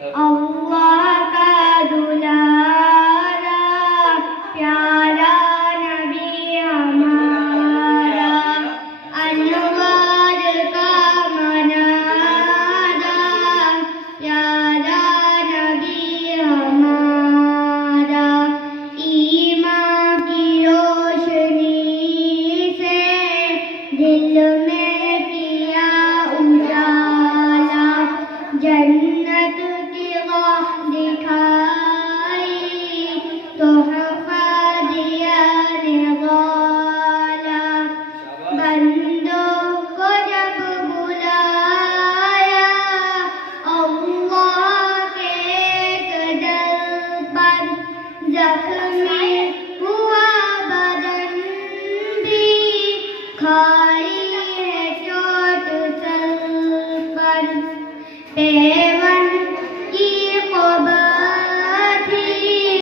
اللہ کا دلارا پیارا نبی ہمارا، انوار کا منارا پیارا نبی ہمارا، ایمان کی روشنی سے دل میں کیا اجالا، جنت کی راہ دکھائی تحفہ دیا نوالا، بندوں کو جب بلایا اللہ کے در پر، زخمی ہوا بدن بھی کھائی ہے چوٹ سر پر،